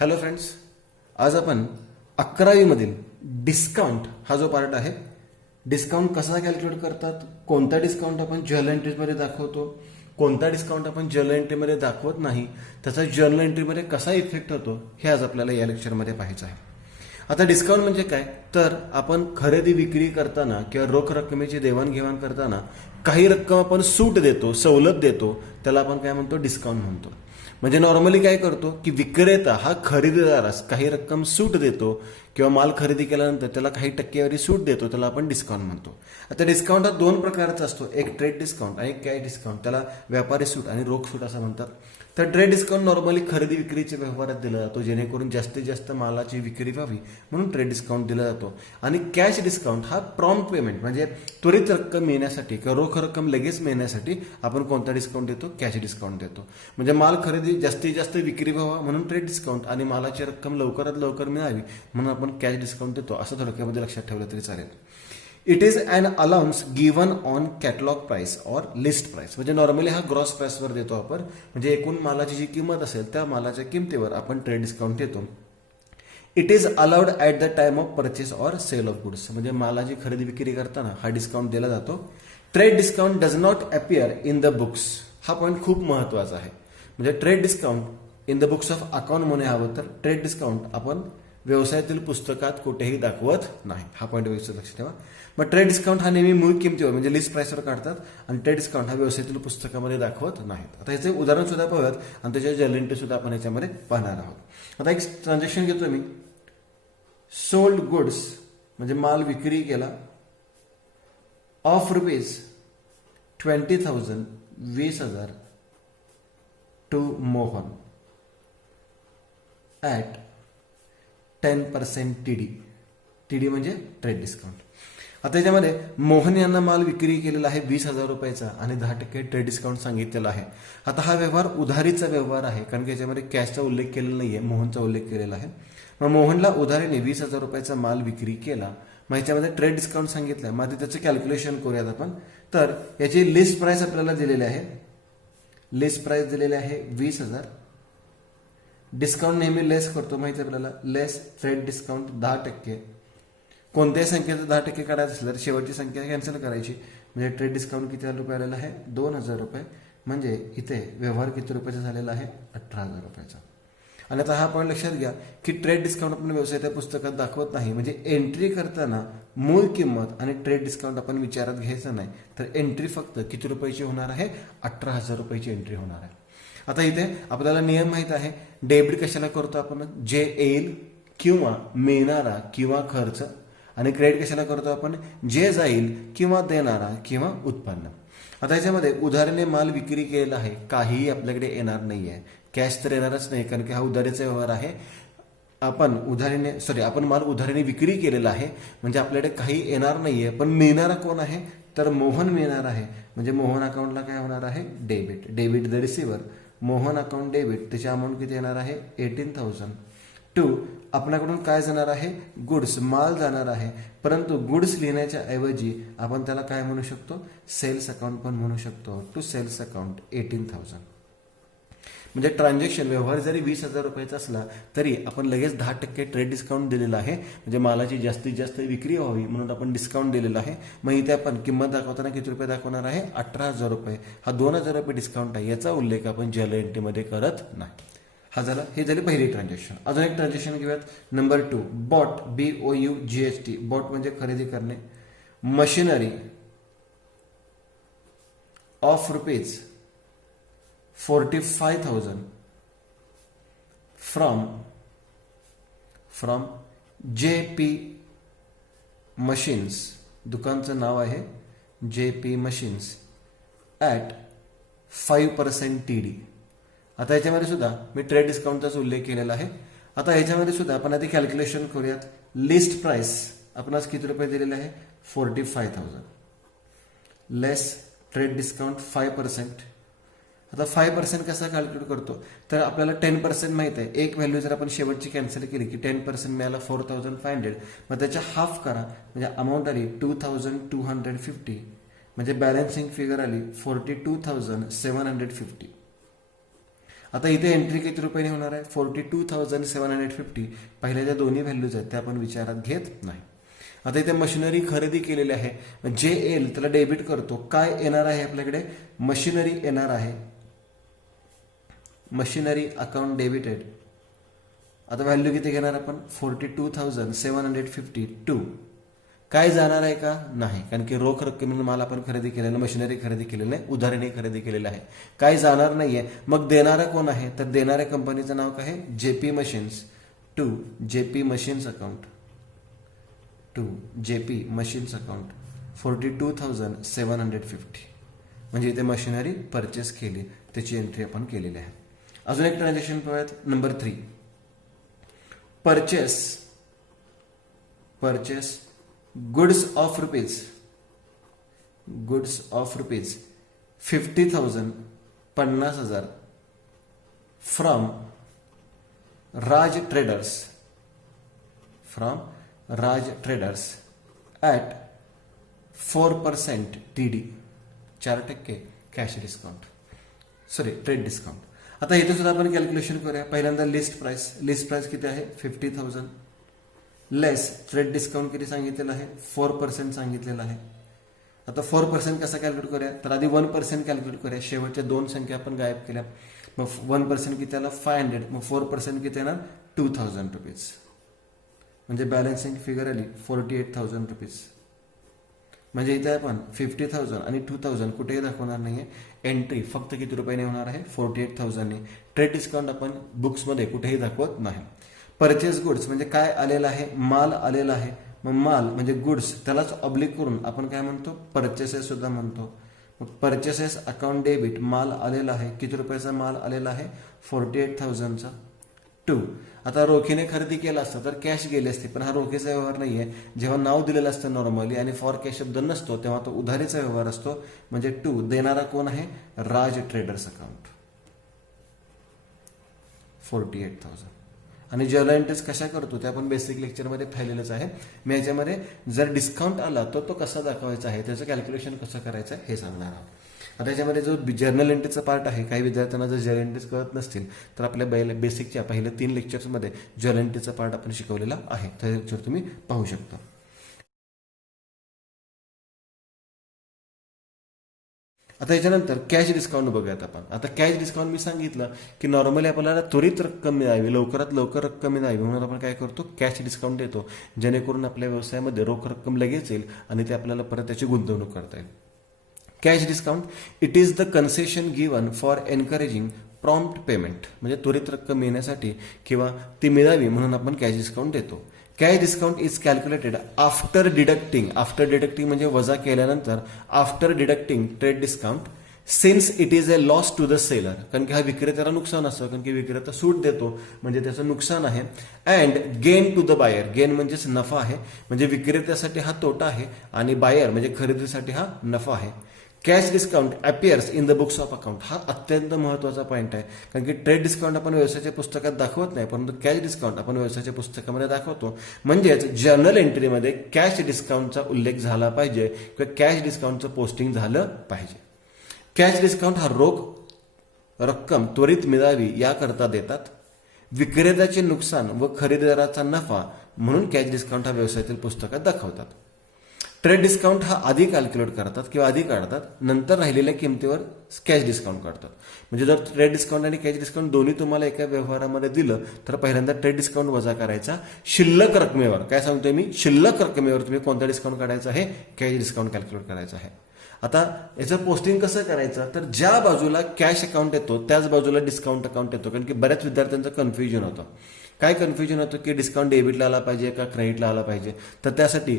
Hello friends, आज आपण 11वी discount हा जो पार्ट आहे, डिस्काउंट कसा कॅल्क्युलेट करतात, कोणता डिस्काउंट आपण जर्नल एंट्रीमध्ये दाखवतो, कोणता डिस्काउंट आपण जर्नल एंट्रीमध्ये दाखवत नाही, त्याचा जर्नल एंट्रीमध्ये कसा इफेक्ट होतो हे आज आपल्याला या लेक्चरमध्ये पाहायचं आहे. आता डिस्काउंट म्हणजे काय, तर आपण खरेदी विक्री करताना किंवा रोख रकमेची देवाणघेवाण करताना काही रक्कम आपण सूट देतो, सवलत देतो, त्याला आपण काय म्हणतो, डिस्काउंट म्हणतो. म्हणजे नॉर्मली काय करतो की विक्रेता हा खरेदीदारास काही रक्कम सूट देतो किंवा माल खरेदी केल्यानंतर त्याला काही टक्केवारी सूट देतो, त्याला आपण डिस्काउंट म्हणतो. आता डिस्काउंट हा दोन प्रकारचा असतो, एक ट्रेड डिस्काउंट आणि एक कॅश डिस्काउंट. त्याला व्यापारी सूट आणि रोख सूट असं म्हणतात. तर ट्रेड डिस्काउंट नॉर्मली खरेदी विक्रीच्या व्यवहारात दिला जातो, जेणेकरून जास्तीत जास्त मालाची विक्री व्हावी म्हणून ट्रेड डिस्काउंट दिला जातो. आणि कॅश डिस्काउंट हा प्रॉम्प्ट पेमेंट म्हणजे त्वरित रक्कम मिळण्यासाठी किंवा रोख रक्कम लगेच मिळण्यासाठी आपण कोणता डिस्काउंट देतो, कॅश डिस्काउंट देतो. म्हणजे माल खरेदी जास्तीत जास्त विक्री व्हावा म्हणून ट्रेड डिस्काउंट आणि मालाची रक्कम लवकरात लवकर मिळावी म्हणून आपण कॅश डिस्काउंट देतो, असं थोडक्यामध्ये लक्षात ठेवलं तरी चालेल. It is an allowance given on catalogue price or list price. म्हणजे नॉर्मली हा ग्रॉस प्राइसवर देतो आपण, म्हणजे एकूण मालाची जी किंमत असेल त्या मालाच्या किमतीवर आपण ट्रेड डिस्काउंट देतो. It is allowed at the time of purchase or sale of goods. म्हणजे मालाची खरेदी विक्री करताना हा डिस्काउंट दिला जातो. Trade discount does not appear in the books. हा पॉईंट खूप महत्वाचा आहे. म्हणजे trade discount in the books of account म्हणे हवं तर ट्रेड डिस्काउंट आपण व्यवसायातील पुस्तकात कुठेही दाखवत नाही. हा पॉईंट व्यवस्थित लक्षात ठेवा. मग ट्रेड डिस्काउंट हा नेहमी मूळ किमतीवर म्हणजे लिस्ट प्राइसवर काढतात आणि ट्रेड डिस्काउंट हा व्यवसायातील पुस्तकामध्ये दाखवत नाहीत. आता याचे उदाहरण सुद्धा पाहूयात आणि त्याच्या जर्नल एंट्री सुद्धा आपण याच्यामध्ये पाहणार आहोत. आता एक ट्रान्झॅक्शन घेतो मी. सोल्ड गुड्स म्हणजे माल विक्री केला of rupees 20,000 20,000 to Mohan at 10% TD. TD म्हणजे ट्रेड डिस्काउंट. आता याच्यामध्ये मोहन यांना माल विक्री केलेला आहे 20,000 रुपयाचा आणि 10% ट्रेड डिस्काउंट सांगितलेला आहे. आता हा व्यवहार उधारीचा व्यवहार आहे, कारण की याच्यामध्ये कॅशचा उल्लेख केलेला नाहीये, मोहनचा उल्लेख केलेला आहे. मग मोहनला उधारीने 20,000 रुपयाचा माल विक्री केला. मग याच्यामध्ये ट्रेड डिस्काउंट सांगितलं. मग त्याचं कॅल्क्युलेशन करूयात आपण. तर याची लिस्ट प्राइस आपल्याला दिलेली आहे. लिस्ट प्राइस दिलेली आहे 20,000. डिस्काउंट नेहमी लेस करतो, माहिती आहे आपल्याला, लेस ट्रेड डिस्काउंट 10%. कोणत्याही संख्येचं 10% काढायचं असलं तर शेवटची संख्या कॅन्सल करायची. म्हणजे ट्रेड डिस्काउंट किती रुपये आलेला आहे, 2,000 रुपये. म्हणजे इथे व्यवहार किती रुपयाचा झालेला आहे, 18,000 रुपयाचा. आणि आता हा पॉईंट लक्षात घ्या की ट्रेड डिस्काउंट आपण व्यवसायाच्या पुस्तकात दाखवत नाही. म्हणजे एंट्री करताना मूळ किंमत आणि ट्रेड डिस्काउंट आपण विचारात घ्यायचं नाही. तर एंट्री फक्त किती रुपयाची होणार आहे, 18,000 रुपयाची एंट्री होणार आहे. आता इथे आपल्याला नियम माहित आहे. डेबिट कशाला करतो आपण, जे येईल किंवा मिळणारा किंवा खर्च. आणि क्रेडिट कशाला करतो आपण, जे जाईल किंवा देणारा किंवा उत्पन्न. आता याच्यामध्ये उधारीने माल विक्री केलेला आहे, काहीही आपल्याकडे येणार नाहीये, कॅश तर येणारच नाही, कारण की हा उधारीचा व्यवहार आहे. आपण माल उधारीने विक्री केलेला आहे, म्हणजे आपल्याकडे काही येणार नाहीये. पण मिळणारा कोण आहे, तर मोहन मिळणार आहे. म्हणजे मोहन अकाउंटला काय होणार आहे, debit. Debit the receiver, Mohan account debit. त्याची अमाऊंट किती येणार आहे, 18,000 टू आपल्याकडून काय जाणार आहे, गुड्स, माल जाणार आहे. परंतु गुड्स लिहिण्याच्या ऐवजी आपण त्याला काय म्हणू शकतो, सेल्स अकाउंट पण म्हणू शकतो. To sales account 18,000. म्हणजे ट्रान्झॅक्शन व्यवहार जरी 20,000 रुपयाचा असला तरी आपण लगेच 10% ट्रेड डिस्काउंट दिलेला आहे. म्हणजे मालाची जास्तीत जास्त विक्री व्हावी म्हणून आपण डिस्काउंट दिलेला आहे. मग इथे आपण किंमत दाखवताना किती रुपये दाखवणार आहे, 18,000 रुपये. हा 2,000 रुपये डिस्काउंट आहे, याचा उल्लेख आपण जर्नल एंट्रीमध्ये करत नाही. हा झाला, हे झाली पहिली ट्रान्झॅक्शन. अजून एक ट्रान्झॅक्शन घेऊयात. Number 2, bought, BOUGHT. बॉट म्हणजे खरेदी करणे. Machinery of rupees 45,000 from JP machines. दुकानचं नाव आहे JP मशीन्स ॲट 5% TD. आता याच्यामध्ये सुद्धा मी ट्रेड डिस्काउंटचाच उल्लेख केलेला आहे. आता याच्यामध्ये सुद्धा आपण आधी कॅल्क्युलेशन करूयात. लिस्ट प्राइस आपणास किती रुपये दिलेले आहे, 45,000 लेस ट्रेड डिस्काउंट 5%. आता 5% कसा कॅल्क्युलेट करतो, तर आपल्याला 10% माहित आहे. एक व्हॅल्यू जर आपण शेवटची कॅन्सल केली की 10% मिळाला 4,500. मग त्याच्या हाफ करा, म्हणजे अमाऊंट आली 2,250. म्हणजे बॅलन्सिंग फिगर आली 42,750. आता इथे एंट्री किती रुपयाने होणार आहे? 42,750. पहिल्या ज्या दोन्ही व्हॅल्यूज आहेत त्या आपण विचारात घेत नाही. आता इथे मशिनरी खरेदी केलेली आहे, जे एल त्याला डेबिट करतो. काय येणार आहे आपल्याकडे? मशिनरी येणार आहे, मशिनरी अकाउंट डेबिटेड. आता व्हॅल्यू किती घेणार आपण? 42,752. काय जाणार आहे का? नाही, कारण की रोख रक्कमेने माल आपण खरेदी केलेला, मशिनरी खरेदी केलेलं आहे, उधारीने खरेदी केलेलं आहे. काय जाणार नाहीये. मग देणारा कोण आहे? तर देणाऱ्या कंपनीचं नाव काय आहे? JP machines. To JP machines account, to JP machines account 42,750. म्हणजे इथे मशिनरी परचेस केली, त्याची एंट्री आपण केलेली आहे. अजून एक ट्रान्झॅक्शन पाहूयात. Number 3, purchase goods of rupees 50,000 50,000 from Raj traders at 4% TD, 4% cash discount, sorry trade discount. आता इथे सुद्धा आपण कॅल्क्युलेशन करूया. पहिल्यांदा लिस्ट प्राइस किती आहे? 50,000 लेस ट्रेड डिस्काउंट किती सांगितलेलं आहे? 4% सांगितलेलं आहे. आता 4% कसा कॅल्क्युलेट करूया? तर आधी 1% कॅल्क्युलेट करूया. शेवटच्या दोन संख्या आपण गायब केल्या. मग 1% किती आला? 500. मग 4% किती येणार? 2,000 रुपीज. म्हणजे बॅलन्सिंग फिगर आली 48,000 रुपीज. म्हणजे इथे आपण 50,000 आणि 2,000 कुठेही दाखवणार नाहीये. एंट्री फक्त किती रुपयाने होणार आहे? 48,000 ने. ट्रेड डिस्काउंट आपण बुक्समध्ये कुठेही दाखवत नाही. परचेस गुड्स म्हणजे काय आलेलं आहे? माल आलेला आहे. मग माल म्हणजे गुड्स, त्यालाच ऑब्लिक करून आपण काय म्हणतो? परचेसेस सुद्धा म्हणतो. मग परचेसेस अकाउंट डेबिट, माल आलेला आहे. किती रुपयाचा माल आलेला आहे? 48,000चा. टू, आता रोखीने खरेदी केला असता तर कॅश गेली असते, पण हा रोखीचा व्यवहार नाहीये. जेव्हा नाव दिलेलं असतं नॉर्मली आणि फॉर कॅश शब्द नसतो तेव्हा तो उधारीचा व्यवहार असतो. म्हणजे टू, देणारा कोण आहे? राज ट्रेडर्स अकाउंट 48,000. आणि जर्नल एंट्रीज कशा करतो ते आपण बेसिक लेक्चरमध्ये पाहिलेलंच आहे. मी याच्यामध्ये जर डिस्काउंट आला तर तो कसा दाखवायचा आहे, त्याचं कॅल्क्युलेशन कसं करायचं हे सांगणार आहोत. आता याच्यामध्ये जो जर्नल एंट्रीचा पार्ट आहे, काही विद्यार्थ्यांना जर जर्नल एंट्रीज कळत नसतील तर आपल्या बेसिकच्या पहिल्या 3 लेक्चर्समध्ये जर्नल एंट्रीचा पार्ट आपण शिकवलेला आहे, तर लेक्चर तुम्ही पाहू शकता. आता याच्यानंतर कॅश डिस्काउंट बघूयात आपण. आता कॅश डिस्काउंट मी सांगितलं की नॉर्मली आपल्याला त्वरित रक्कम मिळावी, लवकरात लवकर रक्कम मिळावी म्हणून आपण काय करतो? कॅश डिस्काउंट देतो, जेणेकरून आपल्या व्यवसायामध्ये रोख रक्कम लगेच येईल आणि ते आपल्याला परत त्याची गुंतवणूक करता येईल. Cash discount it is the concession given for encouraging prompt payment, म्हणजे त्वरित रक्कम मिळण्यासाठी किंवा ती मिळावी म्हणून आपण कॅश डिस्काउंट देतो. Cash discount is calculated after deducting म्हणजे वजा केल्यानंतर, after deducting trade discount, since it is a loss to the seller, कारण की हा विक्रेत्याला नुकसान असतं, कारण की विक्रेता सूट देतो म्हणजे त्याचं नुकसान आहे. And gain to the buyer, gain म्हणजेच नफा आहे, म्हणजे विक्रेत्यासाठी हा तोटा आहे आणि बायर म्हणजे खरेदीसाठी हा नफा आहे. Cash discount appears in the books of account, हा अत्यंत महत्वाचा पॉईंट आहे, कारण की ट्रेड डिस्काउंट आपण व्यवसायाच्या पुस्तकात दाखवत नाही, परंतु कॅश डिस्काउंट आपण व्यवसायाच्या पुस्तकामध्ये दाखवतो. म्हणजेच जर्नल एंट्रीमध्ये कॅश डिस्काउंटचा उल्लेख झाला पाहिजे किंवा कॅश डिस्काउंटचं पोस्टिंग झालं पाहिजे. कॅश डिस्काउंट हा रोख रक्कम त्वरित मिळावी याकरता देतात. विक्रेत्याचे नुकसान व खरेदीदाराचा नफा म्हणून कॅश डिस्काउंट हा व्यवसायातील पुस्तकात दाखवतात. ट्रेड डिस्काउंट हा आधी कॅल्क्युलेट करतात किंवा आधी काढतात, नंतर राहिलेल्या किमतीवर कॅश डिस्काउंट काढतात. म्हणजे जर ट्रेड डिस्काउंट आणि कॅश डिस्काउंट दोन्ही तुम्हाला एका व्यवहारामध्ये दिलं तर पहिल्यांदा ट्रेड डिस्काउंट वजा करायचा. शिल्लक रकमेवर, काय सांगतोय मी, शिल्लक रकमेवर तुम्ही कोणता डिस्काउंट काढायचा आहे? कॅश डिस्काउंट कॅल्क्युलेट करायचा आहे. आता याचं पोस्टिंग कसं करायचं? तर ज्या बाजूला कॅश अकाउंट येतो त्याच बाजूला डिस्काउंट अकाउंट येतो, कारण की बऱ्याच विद्यार्थ्यांचं कन्फ्युजन होतं. काय कन्फ्युजन होतं की डिस्काउंट डेबिटला आला पाहिजे का क्रेडिटला आला पाहिजे? तर त्यासाठी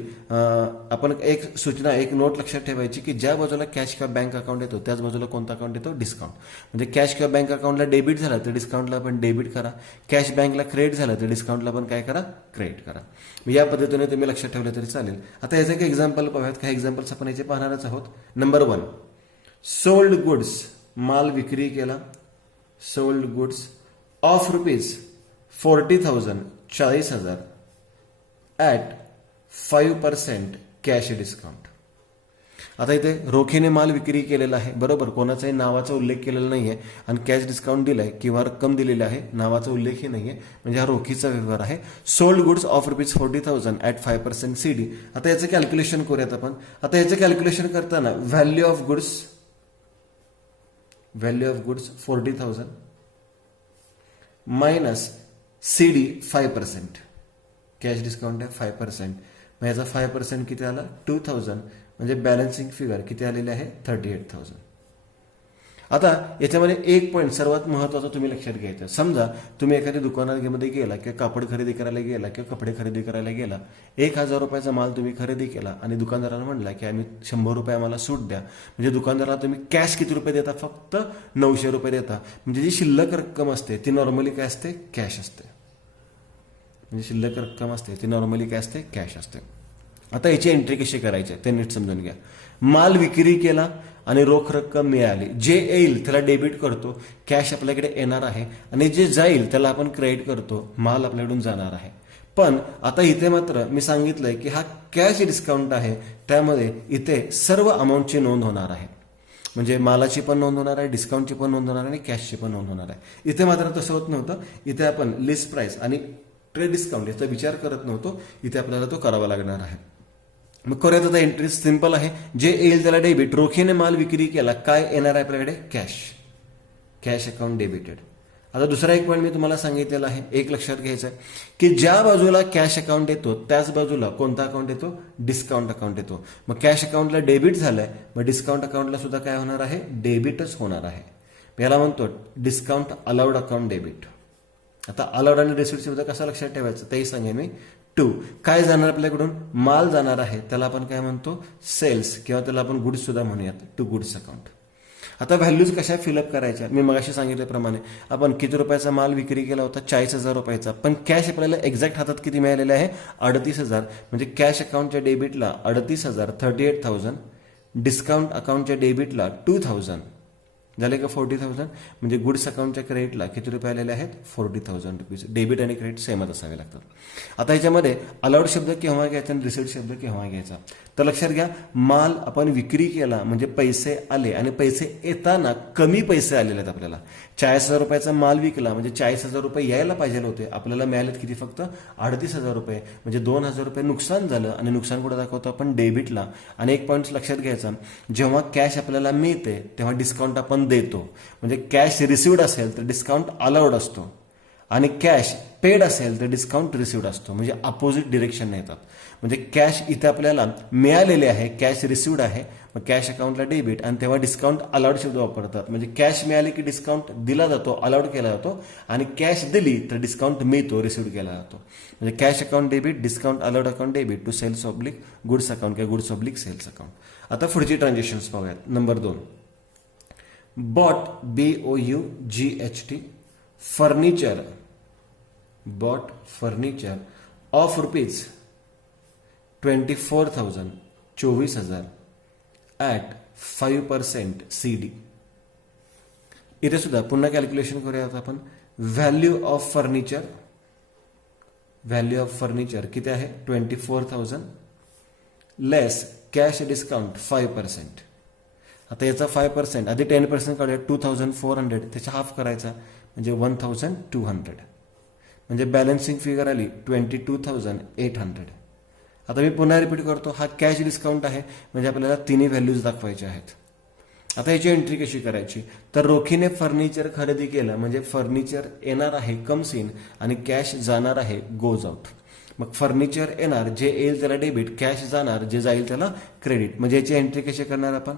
आपण एक सूचना, एक नोट लक्षात ठेवायची की ज्या बाजूला कॅश किंवा बँक अकाउंट येतो त्याच बाजूला कोणता अकाउंट येतो? डिस्काउंट. म्हणजे कॅश किंवा बँक अकाउंटला डेबिट झालं तर डिस्काउंटला पण डेबिट करा, कॅश बँकला क्रेडिट झालं तर डिस्काउंटला पण काय करा? क्रेडिट करा. या पद्धतीने तुम्ही लक्षात ठेवलं तरी चालेल. आता याचे काही एक्झाम्पल पाहूयात. काही एक्झाम्पल्स आपण याचे पाहणारच आहोत. नंबर 1, सोल्ड गुड्स, माल विक्री केला. Sold goods of rupees 40,000 40,000 at 5% cash discount. आता इथे रोखीने माल विक्री केलेला आहे, बरोबर, कोणाचाही नावाचा उल्लेख केलेला नाहीये आणि कॅश डिस्काउंट दिलाय किंवा रक्कम दिलेली आहे, नावाचा उल्लेखही नाहीये, म्हणजे हा रोखीचा व्यवहार आहे. Sold goods of ₹40,000 at 5% CD. आता याचं कॅल्क्युलेशन करूयात आपण. आता याचं कॅल्क्युलेशन करताना value of goods 40,000 minus CD 5%, cash discount आहे 5%, मग याचा 5% किती आला 2,000, म्हणजे बॅलन्सिंग फिगर किती आलेली आहे 38,000. आता याच्यामध्ये एक पॉईंट सर्वात महत्वाचा तुम्ही लक्षात घ्यायचा. समजा तुम्ही एखाद्या दुकानामध्ये गेला किंवा कापड खरेदी करायला गेला किंवा कपडे खरेदी करायला गेला, 1,000 रुपयाचा माल तुम्ही खरेदी केला आणि दुकानदाराला म्हणला की आम्ही 100 रुपये आम्हाला सूट द्या, म्हणजे दुकानदाराला तुम्ही कॅश किती रुपये देता, फक्त 900 रुपये देता. म्हणजे जी शिल्लक रक्कम असते ती नॉर्मली काय असते, कॅश असते. म्हणजे शिल्लक रक्कम असते ती नॉर्मली काय असते, कॅश असते. आता याची एंट्री कशी करायची ते नीट समजून घ्या. माल विक्री केला आणि रोख रक्कम मिळाली, जे येईल त्याला डेबिट करतो, कॅश आपल्याकडे येणार आहे, आणि जे जाईल त्याला आपण क्रेडिट करतो, माल आपल्याकडून जाणार आहे. पण आता इथे मात्र मी सांगितलंय की हा कॅश डिस्काउंट आहे, त्यामध्ये इथे सर्व अमाऊंटची नोंद होणार आहे. म्हणजे मालाची पण नोंद होणार आहे, डिस्काउंटची पण नोंद होणार आहे आणि कॅशची पण नोंद होणार आहे. इथे मात्र तसं होत नव्हतं. इथे आपण लिस्ट प्राइस आणि ट्रेड डिस्काउंट याचा विचार करत नव्हतो, इथे आपल्याला तो करावा लागणार आहे. मग करूयात आता एंट्री. सिंपल आहे, जे येईल त्याला डेबिट. रोखीने माल विक्री केला, काय येणार आहे आपल्याकडे, कॅश अकाउंट डेबिटेड. आता दुसरा एक पॉईंट मी तुम्हाला सांगितलेला आहे, एक लक्षात घ्यायचं आहे की ज्या बाजूला कॅश अकाउंट येतो त्याच बाजूला कोणता अकाउंट येतो, डिस्काउंट अकाउंट येतो. मग कॅश अकाउंटला डेबिट झालंय, मग डिस्काउंट अकाउंटला सुद्धा काय होणार आहे, डेबिटच होणार आहे. याला म्हणतो डिस्काउंट अलाउड अकाउंट डेबिट. आता अलाउड आणि रिसिप्ट शब्द कसा लक्षात ठेवायचं तेही सांगेन मी. 2 काय जाणार आपल्याकडून, माल जाणार आहे, त्याला आपण काय म्हणतो, सेल्स, किंवा त्याला आपण गुड्स सुद्धा म्हणूयात, टू गुड्स अकाउंट. आता व्हॅल्यूज कशा फिलअप करायच्या, मी मगाशी सांगितल्याप्रमाणे आपण किती रुपयाचा माल विक्री केला होता, 40,000 रुपयाचा, पण कॅश आपल्याला एक्झॅक्ट हातात किती मिळालेले आहे, 38,000. म्हणजे कॅश अकाउंटच्या डेबिटला 38,000, 38,000, डिस्काउंट अकाउंटच्या डेबिटला 2,000, झाले का 40,000. म्हणजे गुड्स अकाउंटच्या क्रेडिटला किती रुपये आलेले आहेत, 40,000 रुपीज. डेबिट आणि क्रेडिट सेमच असावे लागतात. आता याच्यामध्ये अलाउड शब्द केव्हा घ्यायचा आणि रिसिप्ट शब्द केव्हा घ्यायचा, तर लक्षात घ्या, माल आपण विक्री केला म्हणजे पैसे आले, आणि पैसे येताना कमी पैसे आलेले आहेत आपल्याला. 40,000 रुपयाचा माल विकला म्हणजे 40,000 रुपये यायला पाहिजे होते, आपल्याला मिळालेत किती, फक्त 38,000 रुपये. म्हणजे 2,000 रुपये नुकसान झालं, आणि नुकसान कुठे दाखवतो आपण, डेबिटला. आणि एक पॉईंट लक्षात घ्यायचा, जेव्हा कॅश आपल्याला मिळते तेव्हा डिस्काउंट आपण देतो. म्हणजे कॅश रिसिव्ड असेल तर डिस्काउंट अलाउड असतो, आणि कॅश पेड असेल तर डिस्काउंट रिसिव्ड असतो. म्हणजे अपोजिट डिरेक्शन येतात. म्हणजे कॅश इथे आपल्याला मिळालेले आहे, कॅश रिसिव्ड आहे, मग कॅश अकाउंटला डेबिट, आणि तेव्हा डिस्काउंट अलाउड शब्द वापरतात. म्हणजे कॅश मिळाली की डिस्काउंट दिला जातो, अलाउड केला जातो, आणि कॅश दिली तर डिस्काउंट मिळतो, रिसिव्ड केला जातो. म्हणजे cash account debit, discount allowed account debit to sales oblique goods account किंवा गुड्स ऑब्लिक सेल्स अकाउंट. आता पुढची ट्रान्झॅक्शन्स पाहूयात. Number 2, bought BOUGHT furniture, bought furniture of rupees 24,000, 24,000 at 5% CD. इथे सुद्धा पुन्हा कॅल्क्युलेशन करूयात आपण. व्हॅल्यू ऑफ फर्निचर, किती आहे, 24,000 लेस कॅश डिस्काउंट 5%. आता याचा 5%, आधी 10% काढूया, 2,400, त्याचा हाफ करायचा म्हणजे 1,200. म्हणजे बॅलन्सिंग फिगर आली 22,800. आता मी पुन्हा रिपीट करतो, हा कॅश डिस्काउंट आहे, म्हणजे आपल्याला तिन्ही व्हॅल्यूज दाखवायचे आहेत. आता याची एंट्री कशी करायची, तर रोखीने फर्निचर खरेदी केलं म्हणजे फर्निचर येणार आहे कम्स इन, आणि कॅश जाणार आहे गोज आउट. मग फर्निचर येणार, जे येईल त्याला डेबिट, कॅश जाणार, जे जाईल त्याला क्रेडिट. म्हणजे याची एंट्री कशी करणार आपण,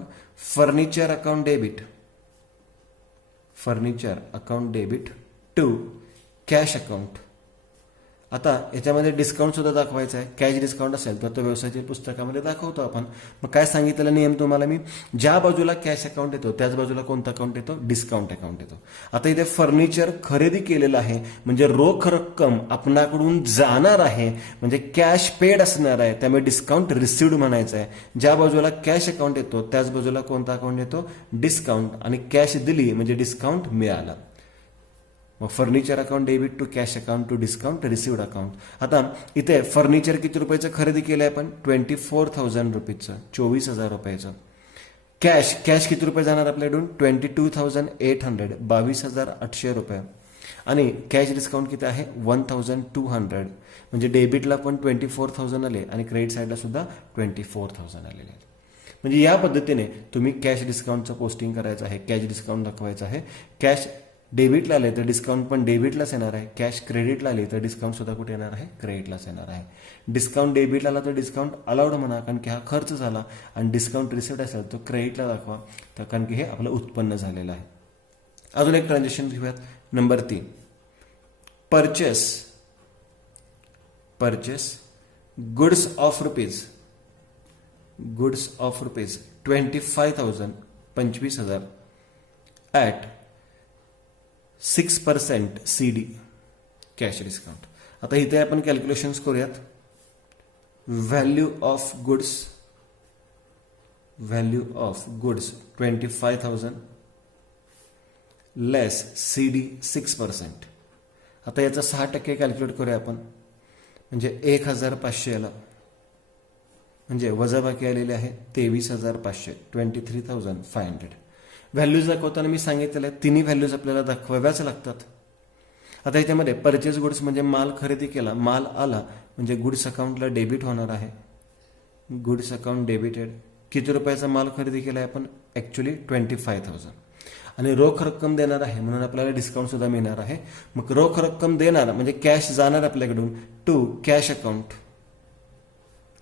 furniture account debit to cash account. आता याच्यामध्ये डिस्काउंट सुद्धा दाखवायचा आहे. कॅश डिस्काउंट असेल तर तो व्यवसायाच्या पुस्तकामध्ये दाखवतो आपण. मग काय सांगितलेला नियम तुम्हाला मी, ज्या बाजूला कॅश अकाउंट येतो त्याच बाजूला कोणता अकाउंट येतो, डिस्काउंट अकाउंट येतो. आता इथे फर्निचर खरेदी केलेलं आहे म्हणजे रोख रक्कम आपणाकडून जाणार आहे, म्हणजे कॅश पेड असणार आहे, त्यामुळे डिस्काउंट रिसिव्ड म्हणायचं आहे. ज्या बाजूला कॅश अकाउंट येतो त्याच बाजूला कोणता अकाउंट येतो, डिस्काउंट, आणि कॅश दिली म्हणजे डिस्काउंट मिळाला. मग furniture account debit to cash account to discount received account. आता इथे फर्निचर किती रुपयाचं खरेदी केलंय आपण, 24,000 रुपीजचं, 24,000 रुपयाचं. कॅश किती रुपये जाणार आपल्याकडून 22,800 22,800 रुपये आणि कॅश डिस्काउंट किती आहे 1,200 म्हणजे डेबिटला पण 24,000 आले आणि क्रेडिट साईडला सुद्धा 24,000 आलेले आहेत. म्हणजे या पद्धतीने तुम्ही कॅश डिस्काउंटचं पोस्टिंग करायचं आहे, कॅश डिस्काउंट दाखवायचं आहे. कॅश डेबिटला आले तर डिस्काउंट पण डेबिटलाच येणार आहे. कॅश क्रेडिटला आले तर डिस्काउंट सुद्धा कुठे येणार आहे, क्रेडिटलाच येणार आहे. डिस्काउंट डेबिटला आला तर डिस्काउंट अलाउड म्हणा कारण की हा खर्च झाला आणि डिस्काउंट रिसिव्ड असेल तो क्रेडिटला दाखवा तर कारण की हे आपलं उत्पन्न झालेलं आहे. अजून एक ट्रान्झॅक्शन घेऊयात. Number 3 purchase goods of rupees 25,000 25,000 at 6% CD cash discount. आता इथे आपण कॅल्क्युलेशन्स करूयात. Value of goods 25,000 less CD 6%. आता याचा 6% कॅल्क्युलेट करूया आपण म्हणजे 1,500 आला म्हणजे वजाबाकी आलेले आहे 23,500 23,500. व्हॅल्यूज दाखवताना मी सांगितलेलं आहे तिन्ही व्हॅल्यूज आपल्याला दाखवाव्याच लागतात. आता याच्यामध्ये परचेस गुड्स म्हणजे माल खरेदी केला, माल आला म्हणजे गुड्स अकाउंटला डेबिट होणार आहे. Goods account debited. किती रुपयाचा माल खरेदी केला आहे आपण ॲक्च्युली 25,000 आणि रोख रक्कम देणार आहे म्हणून आपल्याला डिस्काउंट सुद्धा मिळणार आहे. मग रोख रक्कम देणार म्हणजे कॅश जाणार आपल्याकडून टू कॅश अकाउंट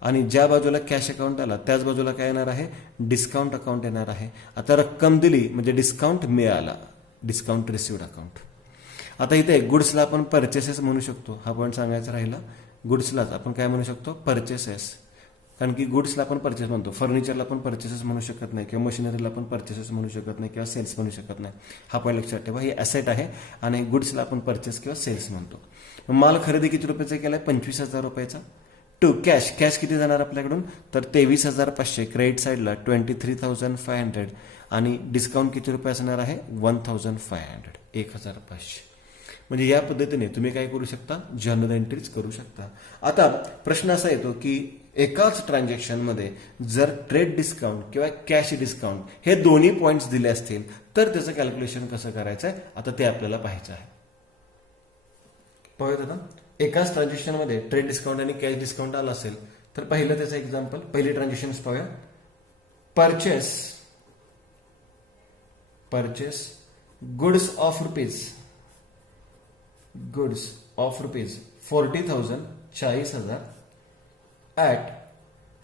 आणि ज्या बाजूला कॅश अकाउंट आला त्याच बाजूला काय येणार आहे, डिस्काउंट अकाउंट येणार आहे. आता रक्कम दिली म्हणजे डिस्काउंट मिळाला, डिस्काउंट रिसिव्ड अकाउंट. आता इथे गुड्सला आपण परचेसेस म्हणू शकतो, हा पॉईंट सांगायचा राहिला. गुड्सलाच आपण काय म्हणू शकतो, परचेसेस. कारण की गुड्सला आपण परचेस म्हणतो, फर्निचरला पण परचेसेस म्हणू शकत नाही किंवा मशिनरीला पण परचेसेस म्हणू शकत नाही किंवा सेल्स म्हणू शकत नाही. हा पॉईंट लक्षात ठेवा. ही ॲसेट आहे आणि गुड्सला आपण परचेस किंवा सेल्स म्हणतो. माल खरेदी किती रुपयाचा केलाय 25,000 रुपयाचा. टू कॅश किती जाणार आपल्याकडून तर 23,500 क्रेडिट साईडला 23,500 आणि डिस्काउंट किती रुपये असणार आहे 1,500 1,500. म्हणजे या पद्धतीने तुम्ही काय करू शकता, जर्नल एंट्रीज करू शकता. आता प्रश्न असा येतो की एकाच ट्रान्झॅक्शनमध्ये जर ट्रेड डिस्काउंट किंवा कॅश डिस्काउंट हे दोन्ही पॉईंट्स दिले असतील तर त्याचं कॅल्क्युलेशन कसं करायचं आहे आता ते आपल्याला पाहायचं आहे. पाहूयात आता. एकाच ट्रान्झॅक्शनमध्ये ट्रेड डिस्काउंट आणि कॅश डिस्काउंट आला असेल तर पहिलं त्याचं एक्झाम्पल, पहिली ट्रान्झॅक्शन पाहूया. Purchase goods of rupees 40,000 40,000 at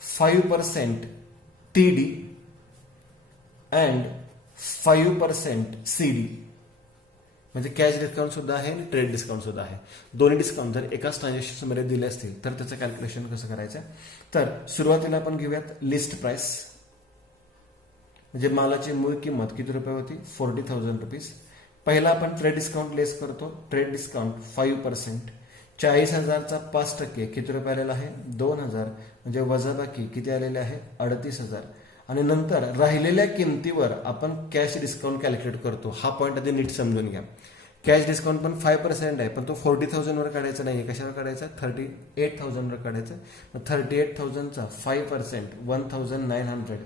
5% TD and 5% CD. म्हणजे कॅश डिस्काउंट सुद्धा आहे आणि ट्रेड डिस्काउंट सुद्धा आहे. दोन्ही डिस्काउंट जर एकाच ट्रान्झॅक्शनमध्ये दिले असतील तर त्याचं कॅल्क्युलेशन कसं करायचं. तर सुरुवातीला आपण घेऊयात लिस्ट प्राइस. म्हणजे मालाची मूळ किंमत किती रुपये होती 40,000 रुपीज. पहिला आपण ट्रेड डिस्काउंट लेस करतो. Trade discount 5%. 40,000चा 5% किती रुपये आलेला आहे 2,000 म्हणजे वजाबाकी किती आलेले आहे 38,000 आणि नंतर राहिलेल्या किमतीवर आपण कॅश डिस्काउंट कॅल्क्युलेट करतो. हा पॉईंट आधी नीट समजून घ्या. कॅश डिस्काउंट पण 5% आहे पण तो 40,000 वर काढायचा नाही. कशावर काढायचा 38,000 वर काढायचा. 38,000चा 5% 1,900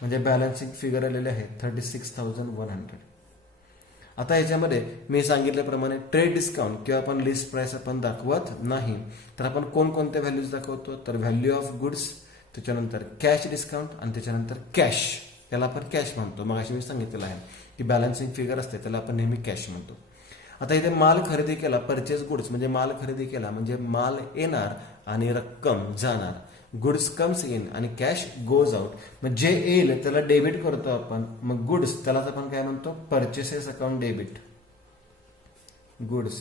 म्हणजे बॅलन्सिंग फिगर आलेले आहे 36,100. आता ह्याच्यामध्ये मी सांगितल्याप्रमाणे ट्रेड डिस्काउंट किंवा आपण लिस्ट प्राइस आपण दाखवत नाही तर आपण कोणकोणत्या व्हॅल्यूज दाखवतो तर व्हॅल्यू ऑफ गुड्स, त्याच्यानंतर कॅश डिस्काउंट आणि त्याच्यानंतर कॅश. त्याला आपण कॅश म्हणतो. मग अशी मी सांगितलेलं आहे की बॅलन्सिंग फिगर असते त्याला आपण नेहमी कॅश म्हणतो. आता इथे माल खरेदी केला, परचेस गुड्स म्हणजे माल खरेदी केला म्हणजे माल येणार आणि रक्कम जाणार. गुड्स कम्स इन आणि कॅश गोज आउट. मग जे येईल त्याला डेबिट करतो आपण. मग गुड्स त्यालाच आपण काय म्हणतो परचेसेस अकाउंट डेबिट. गुड्स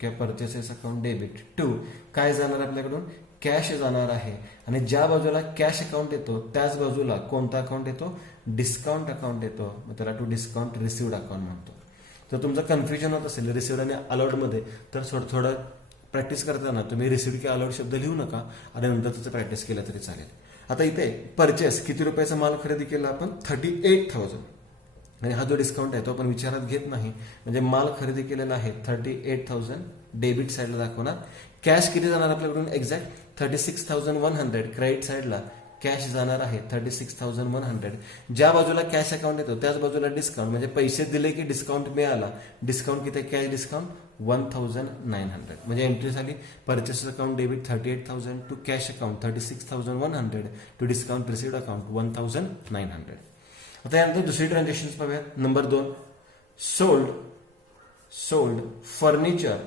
किंवा परचेसेस अकाउंट डेबिट टू काय जाणार आपल्याकडून कॅश जाणार आहे आणि ज्या बाजूला कॅश अकाउंट येतो त्याच बाजूला कोणता अकाउंट येतो डिस्काउंट अकाउंट येतो. मग त्याला टू डिस्काउंट रिसिव्ड अकाउंट म्हणतो. तर तुमचं कन्फ्युजन होत असेल रिसिव्ड आणि अलाउडमध्ये तर थोडं प्रॅक्टिस करताना तुम्ही रिसिव्ड किंवा अलाउड शब्द लिहू नका आणि नंतर त्याचं प्रॅक्टिस केलं तरी चालेल. आता इथे परचेस किती रुपयाचा माल खरेदी केला आपण 38,000 आणि हा जो डिस्काउंट आहे तो आपण विचारात घेत नाही. म्हणजे माल खरेदी केलेला आहे 38,000 डेबिट साईडला दाखवणार. कॅश किती जाणार आपल्याकडून एक्झॅक्ट 36,100 क्रेडिट साईडला कॅश जाणार आहे 36,100. ज्या बाजूला कॅश अकाउंट येतो त्याच बाजूला डिस्काउंट, म्हणजे पैसे दिले की डिस्काउंट मिळाला. डिस्काउंट किती आहे? Cash discount 1,900. म्हणजे एंट्री झाली purchase account debit 38,000 to cash account 36,100 to discount received account 1,900. आता यानंतर दुसरी ट्रान्झॅक्शन पाहूयात. Number 2, sold furniture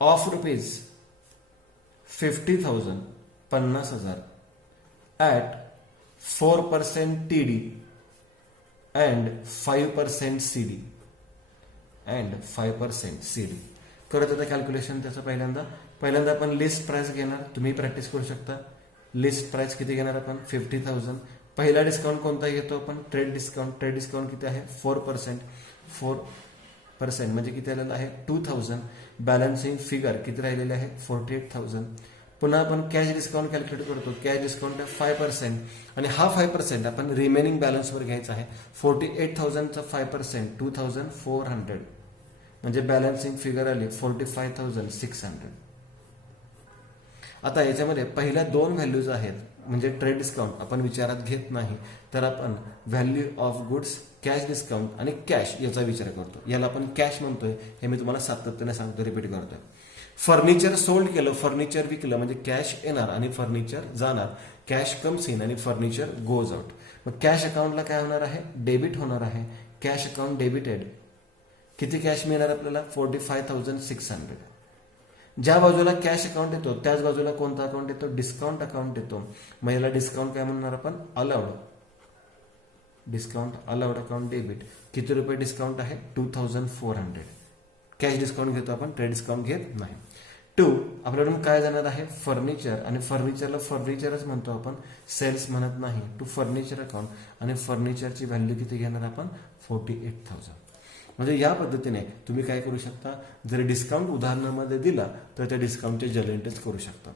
of rupees 50,000 50,000 at 4% TD and 5% CD. करत होता कॅल्क्युलेशन त्याचं. पहिल्यांदा आपण लिस्ट प्राइस घेणार. तुम्ही प्रॅक्टिस करू शकता. लिस्ट प्राइस किती घेणार आपण? 50,000. पहिला डिस्काउंट कोणता घेतो आपण? ट्रेड डिस्काउंट किती आहे? 4% म्हणजे किती आलेलं आहे? 2,000. बॅलन्सिंग फिगर किती राहिलेले आहे? 48,000. पुन्हा आपण कॅश डिस्काउंट कॅल्क्युलेट करतो. कॅश डिस्काउंट आहे 5% आणि हा 5% आपण रिमेनिंग बॅलन्सवर घ्यायचा आहे. 48,000चा 5% 2,400 म्हणजे बॅलन्सिंग फिगर आली 45,600. आता याच्यामध्ये पहिल्या 2 व्हॅल्यूज आहेत, म्हणजे ट्रेड डिस्काउंट आपण विचारात घेत नाही, तर आपण value of goods, cash discount आणि कॅश याचा विचार करतो. याला आपण कॅश म्हणतोय, हे मी तुम्हाला सातत्याने सांगतो, रिपीट करतोय. फर्निचर सोल्ड केलं, फर्निचर विकलं म्हणजे कॅश येणार आणि फर्निचर जाणार. कॅश कम्स इन आणि फर्निचर गोज आउट. मग कॅश अकाउंटला काय होणार आहे? डेबिट होणार आहे. Cash account debited. किती कॅश मिळणार आपल्याला? 45,600. ज्या बाजूला कॅश अकाउंट येतो त्याच बाजूला कोणता अकाउंट येतो? डिस्काउंट अकाउंट येतो. मग याला डिस्काउंट काय म्हणणार आपण? Allowed account debit. किती रुपये डिस्काउंट आहे? 2,400. कॅश डिस्काउंट घेतो आपण, ट्रेड डिस्काउंट घेत नाही. 2 आपल्याकडून काय जाणार आहे? फर्निचर. आणि फर्निचरला फर्निचरच म्हणतो आपण, सेल्स म्हणत नाही. टू फर्निचर अकाउंट आणि फर्निचरची व्हॅल्यू किती घेणार आपण? 48,000. म्हणजे या पद्धतीने तुम्ही काय करू शकता? जर डिस्काउंट उदाहरणामध्ये दिला तर त्या डिस्काउंटचे जर्नल एंट्रीज करू शकता.